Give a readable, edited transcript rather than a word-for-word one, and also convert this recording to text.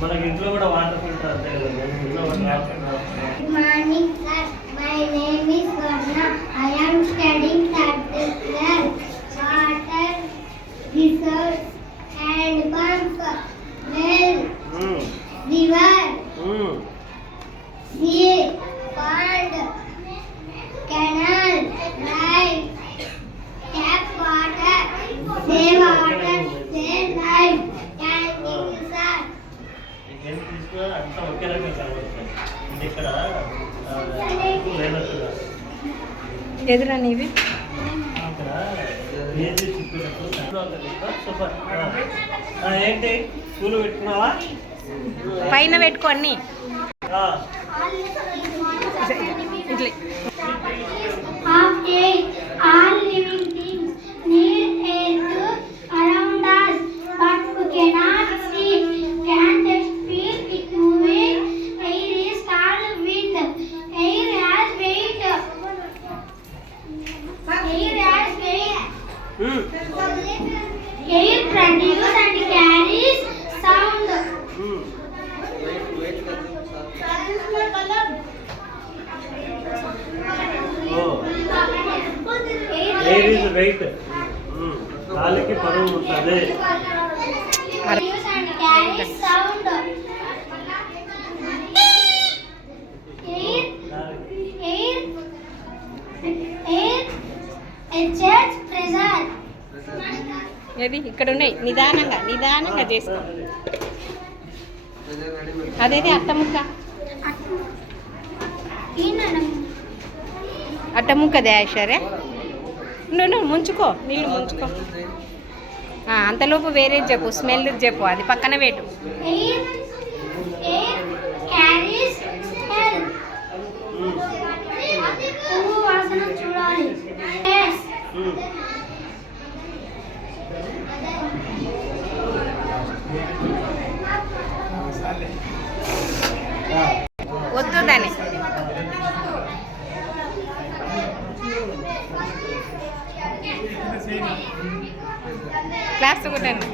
మనకి ఇంట్లో కూడా వాటర్ ఫిల్టర్ అంతే కదా ఇంట్లో morning sir my name is Varna I am studying third class water resource hand pump well river sea pond canal right tap water save life canning sir ఏం తీసుకో అంతా ఒకే రకంగా కనబడుతుంది అంటే ఇక్కడ లేనట్టుగా ఎదురా నీవి ఇక్కడ ఏది చిక్కున్నప్పుడు సూపర్ ఏంటి స్కూల్ పెట్టుకున్నావా పైన పెట్టుకో అన్ని ఇట్లా all living things need air around us but we cannot see can't feel it moving air is called wind air has weight air produces and carries sound air is weight గాలికి బరువు ఉంటుంది ఏది ఇక్కడ ఉన్నాయి నిదానంగా నిదానంగా చేసుకో అదేది అట్టముక్క అట్టముక్కదే ఐశ్వర్య నువ్వు ముంచుకో నీళ్ళు ముంచుకో అంతలోపు వేరే చెప్పు స్మెల్ చెప్పు అది పక్కన పెట్టు వద్దు దాన్ని క్లాస్ ఒకటండి